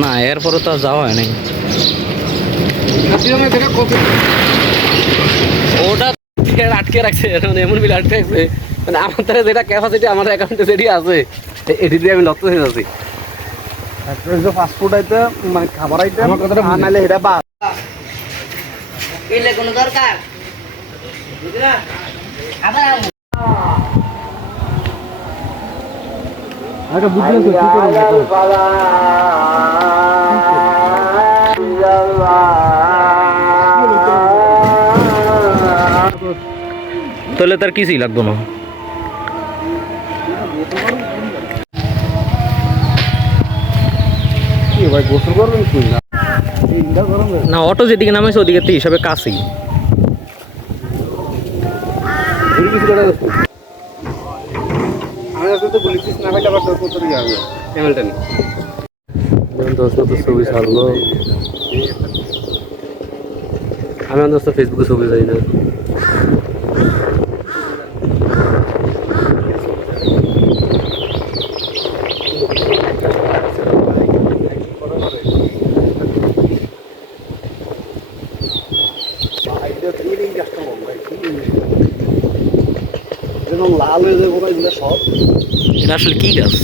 না এরপরে তো আর যাওয়া হয় নাই। ওটা আটকে রাখছে, এমন বিল আটকে রাখছে মানে আমার দ্বারা যেটা ক্যাপাসিটি আমার অ্যাকাউন্টে যেটি আছে এটি দিয়ে আমি লক্ষ্য হয়ে যাচ্ছি। ফাস্টফুড আইতে মানে খাবার আইতে আমার কথাটা নাইলে এটা বাদ কোনো দরকার আরে বুঝলেন তো কি করব তাহলে তার কিছুই লাগতো না। কি ভাই গোসল করবেন কি না না অটো যেদিকে নামাইছে ওদিকে তো হিসাবে কাছেই। আমি তো বলেছিস না ভাই আবার কত টাকা হবে ক্যামেলটা নি দোস্ত তো ছবি ছাড়লো, আমি দোস্ত ফেসবুকে ছবি যাই না। লাল হয়ে যাবে এগুলো সব। এটা আসলে কি গাছ?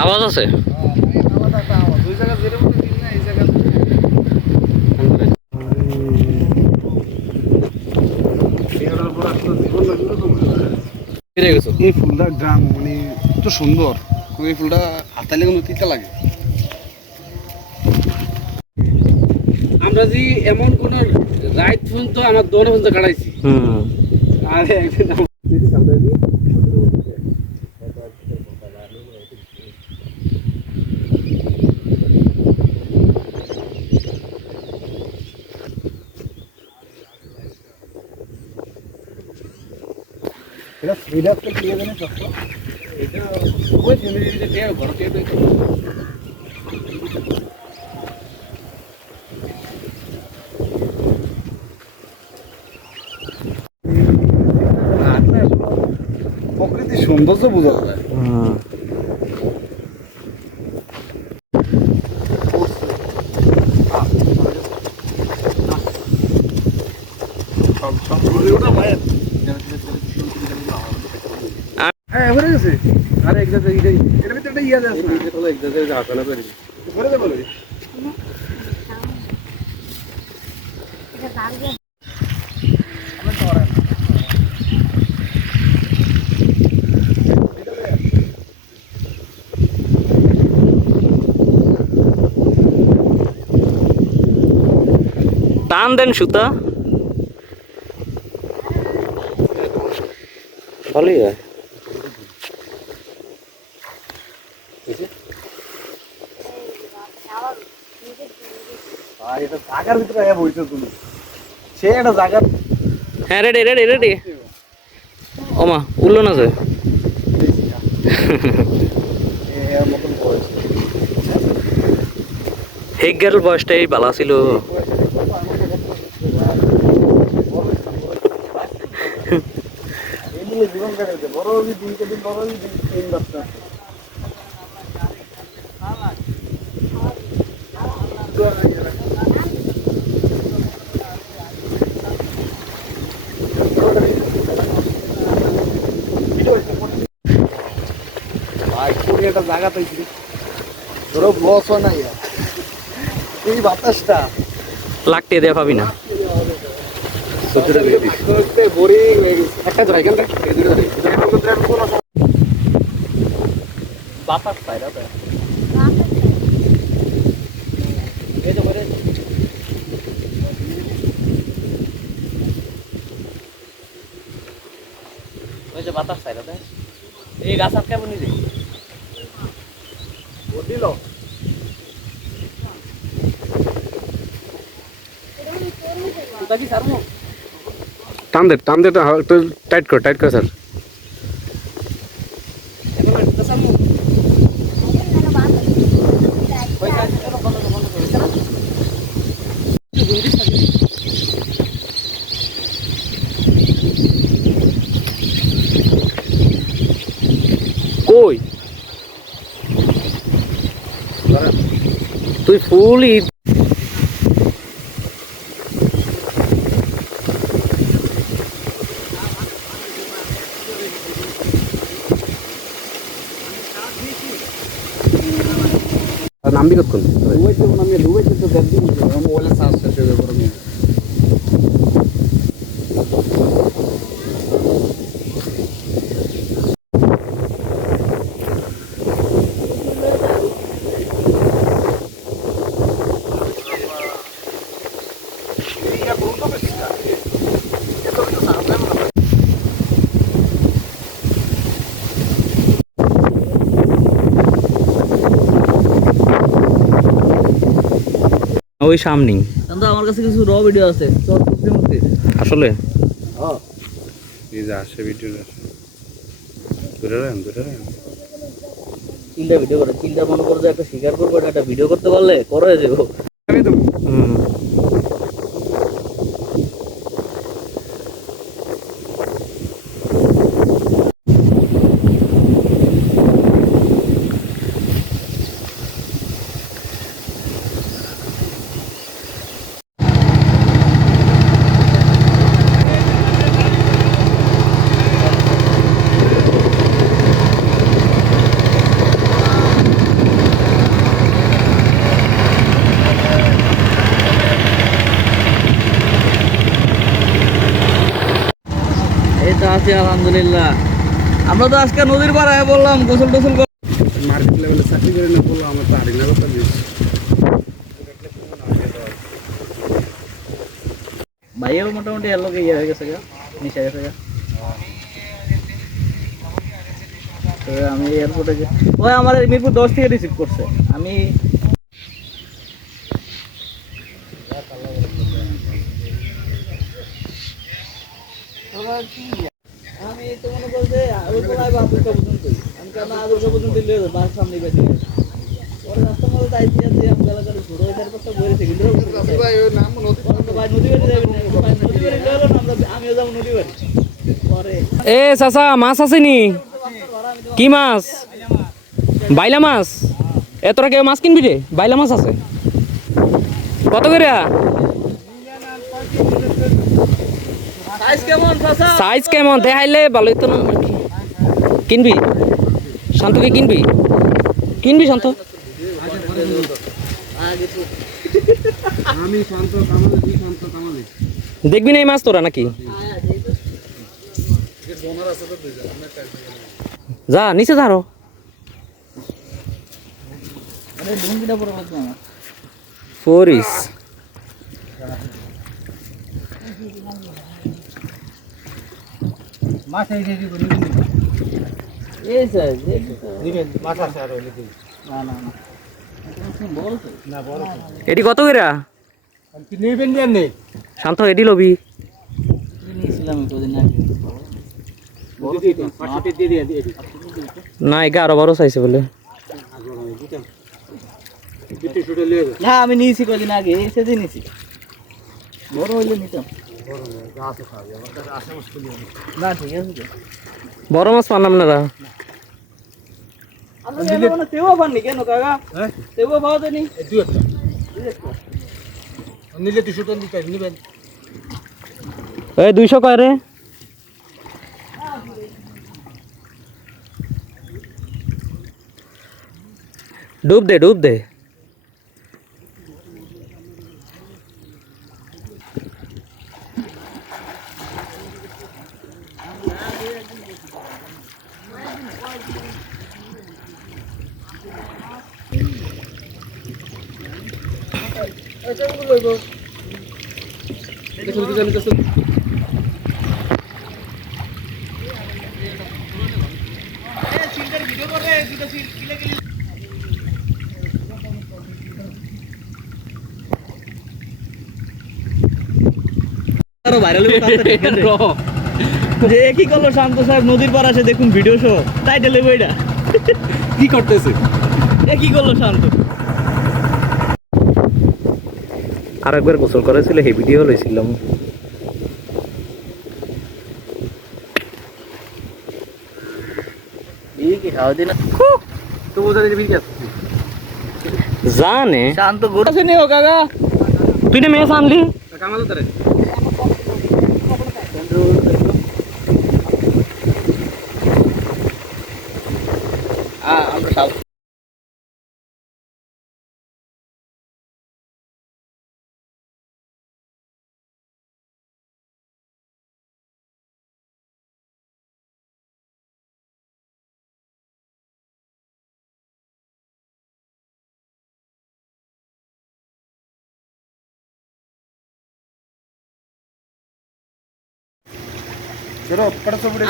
আওয়াজ আছে? এই ফুলটা গ্রাম মানে এত সুন্দর, এই ফুলটা হাতালে কিন্তু তিতা লাগে। আমরা যে এমন কোন রাইট ফোন তো আমার দোনো ফোন তো কাটাইছি। আরে একদিন এটা তো দিয়ে দেন সব এটা ওই ফ্যামিলিতে দেয় ঘর থেকে দেয় তো। প্রকৃতির সৌন্দর্য বোঝা যায়। হ্যাঁ এবারে গেছে আরে এক জায়গায় এটাই এর ভিতরে একটা ইয়া আছে না এটা এক জায়গায় যা কানা করে পরে দেব বলে এটা দাঁড়িয়ে আমি ধরে টান দেন সুতা ভালোই হয়। এটা জায়গার ভিতরে বইছো তুমি সে একটা জায়গা। হ্যাঁ রেডি রেডি রেডি ওমা উঠলো না যে হেক গেল বয়সটাই ভালো ছিল। জীবন কাটাইছে বড় দিন বড় দিন বাচ্চা লাগে একটা জায়গা পাইছি ধরো লস হয় না এই বাতাসটা লাগতে দেয়া পাবি না বোরিং হয়ে গেছে একটা ধরে এখানটা এই দুটো ধরে বাতাস পাই দাদা ওই যে বাতাস পাই দাদা এই গাছ আটকে বনি দে ও দিল তুই কি সারমো টান দে তো একটু টাইট কর স্যার এখন এটা সারমো ওই গাছ চলো বন্ধ করে না তুই বলিস না কই তুই ফুল ঈদ নামবি কতক্ষণ ওই তো আমি রুইতে তো দেব দিন আমি ওলে সার্চ শেষ হয়ে যাবে আমি ওই সামনেই কিন্তু আমার কাছে কিছু র ভিডিও আছে তোর পুকুরের মধ্যে আসলে এই যে আসে ভিডিও আসে দূরে রাখেন তিনটা ভিডিও করে তিনটা মনে করো যে একটা শিকার করবো একটা ভিডিও করতে পারলে করে যাবো আমি তো এই তো আছি আলহামদুলিল্লাহ আমরা তো আজকে নদীর পাড়ায় বললাম গোসল টোসল মার্কেট লেভেলে চাকরি করে না বললো আমার তো হারিনা কথা দিস ভাইয়াও মোটামুটি এর লোকে ইয়ে হয়ে গেছে গা মিশে গেছে গা তো আমি এয়ারপোর্টে যে ওই আমার মিরপুর 10 থেকে রিসিভ করছে আমি আমি তো মনে করছি ওই কোনায় বাদুরকা পর্যন্তই আমি কেন আদুরকা পর্যন্ত লিয়ে যাবো বাস সামনে বেশি পরে রাস্তার মধ্যে তাইছি আছে আমি গেলা করে ঘুরে ওই চারপাশটা বলেছে কিন্তু ভাই ওই নাম নদী ভাই নদী বাড়ি যাবেন না ভাই নদী বাড়ি গেলো না আমরা আমিও যাবো নদী বাড়ি পরে এ চাচা মাছ আছে নি কি মাছ বাইলা মাছ এ তোরা কেউ মাছ কিনবি রে বাইলা মাছ আছে কত করে সাইজ কেমন চাচা সাইজ কেমন দেখাইলে ভালোই তো না কিনবি শান্তকে কিনবি শান্ত আমি শান্ত কামালে তুই শান্ত কামালে দেখবি না এই মাছ তোরা নাকি যা নিচে ধরো আরে ডুঙ্গিটা পড়ে লাগবে আমার ফোরিস মাছ এই যে দিব এই সাইজ দিবেন মাছ আছে আর ওই দিন না না না বড় তো না বড় এটি কত করে কি নেবেন দেন নেই শান্ত এটি লবি নিয়েছিলাম কদিন আগে বড় দিয়ে 500 দিয়ে দিয়ে না 11-12 চাইছে বলে না আমি নিয়েছি কদিন আগে এই সেদিন নিয়েছি বড় হইলে নিতাম না ঠিক আছে তো বড় মাছ পান আপনারা আমরা মানে তেও পাননি কেন কাকা হ্যাঁ তেও পাওয়া যায়নি দুই একটা নিলে 200 টাকা দিতে নিবেন এই 200 কয় রে ডুব দে ডুব দে। আরো ভাইরাল যে কি করলো শান্ত সাহেব নদীর পার আসে দেখুন ভিডিও শো টাইটেল বইটা কি করতেছে? এ কি করলো শান্ত আরেকবার গোসল করেছিল, এই ভিডিও লইছিলাম। জানে শান্ত ঘুরছে নি ও কাকা তুই না মেয়ে আনলি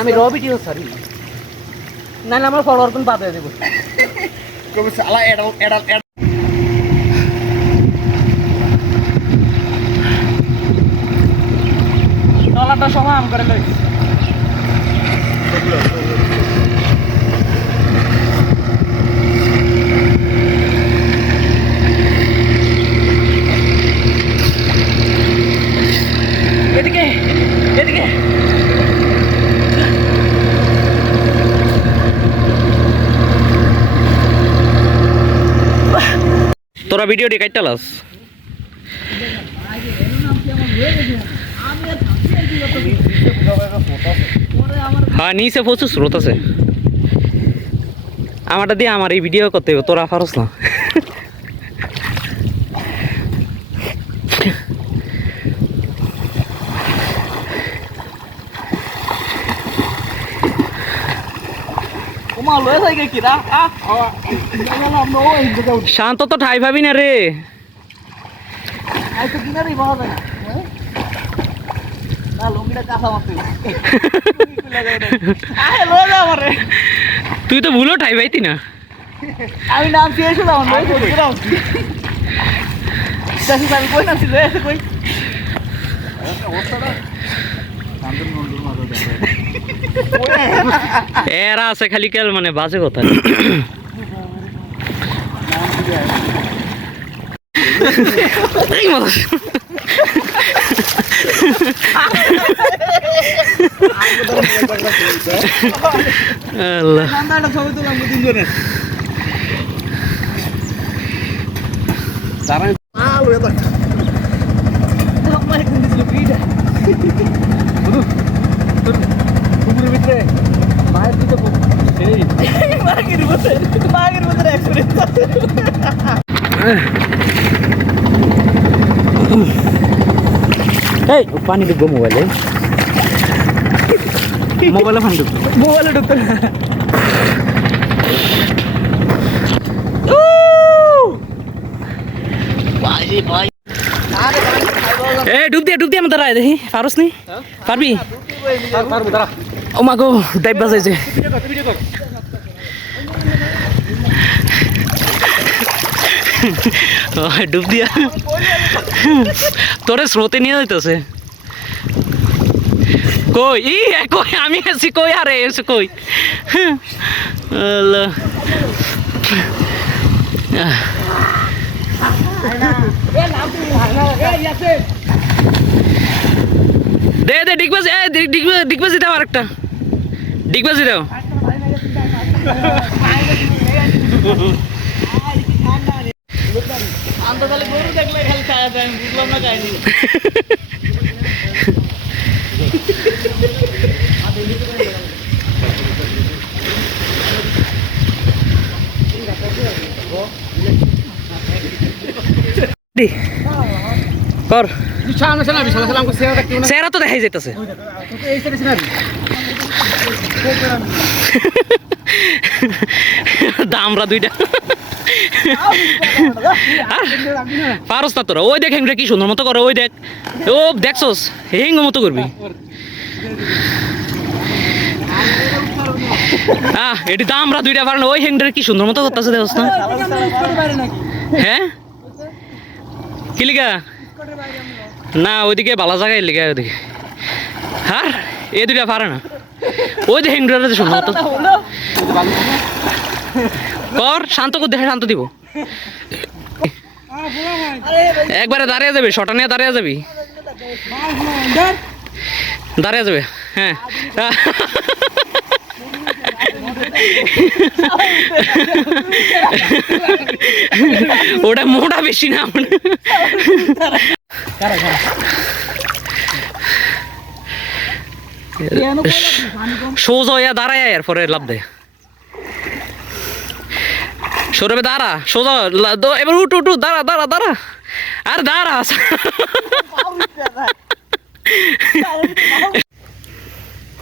আমি র ভিডিও সারি না না আমার ফলোয়ার কোন বাদ দেব কবে সালা এডাল এডাল ডলারটা সময় আম করে লই এদিকে এদিকে তোরা ভিডিওটি কাটতালাস হ্যাঁ নিচে প্রচুর স্রোত আছে আমারটা দিয়ে আমার এই ভিডিও করতে হবে তোরা পারস না শান্ত তো ঠাই ভাবি না রে তুই তো ভুলো ঠাই পাইতি না আমি নাম চেয়েছিলাম আমি কই নামছি কই এরা আছে খালি কেল মানে বাজে কথা আল্লাহ ছবি তুলাম তিনজনের পুকুরের ভিতরে মায়ের দিতে মাগের ভিতরে এক্সপিরিয়েন্স আছে এই পানি ঢুকবো মোবাইলে মোবাইলে পানি ঢুকবো মোবাইলে ঢুকতে এ ডুব দিয়ে আমাদের রায় দেখি পারস নি পারবি ও মা গো ডাইব বাজাইছে ডুব দিয়া তোরে স্রোতে নিয়ে যাইতেছে কই ই কই আমি আছি কই আরে এসে কই আল্লাহ দে দে ডিগবাজি ডিগবাজি দাও আরেকটা ডিগবাজি দাও খালি গরু দেখলে খালি খাওয়া যায় আমি বুঝলাম না কাহিনী দি কর চেহারা তো দেখাই যাইতেছে দামরা দুইটা পারস না তোরা ওই দেখ হেংটা কি সুন্দর মতো করে ওই দেখ ও দেখছস হেঙ্গ মতো করবি এটি দামরা দুইটা পারে না ওই হেংটা কি সুন্দর মতো করতেছে দেখছ না হ্যাঁ কি লিগা না ওইদিকে ভালো জায়গায় লিগা ওইদিকে হ্যাঁ এ দুইটা পারে না ওই যে হেংটা সুন্দর মতো কর শান্ত কর দেখে শান্ত দিব একবারে দাঁড়িয়ে যাবি শটা নিয়ে দাঁড়িয়ে যাবি দাঁড়িয়ে যাবে হ্যাঁ ওটা মোটা বেশি না সোজা হইয়া দাঁড়ায় এরপরে লাভ দেয় সৌরভে দাঁড়া সোজা এবার উঠু উঠু দাঁড়া দাঁড়া দাঁড়া আর দাঁড়া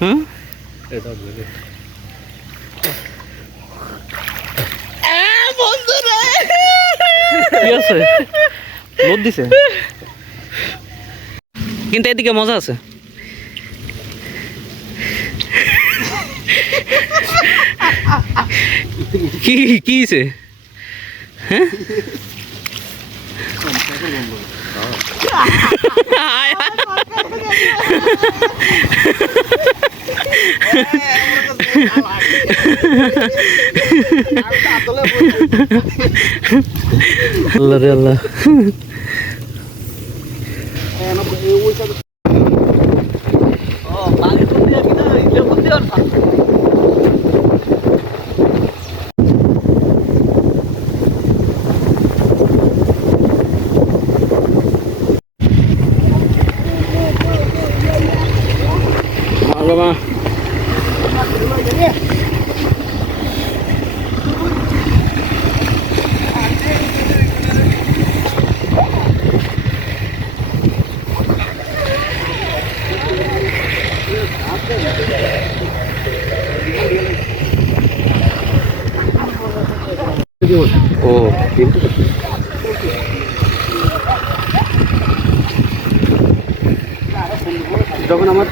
হুম লোড দিছে কিন্তু এদিকে মজা আছে কি কিছে হ্যাঁ আল্লাহ রে আল্লাহ বাবা ও যখন আমার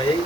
এই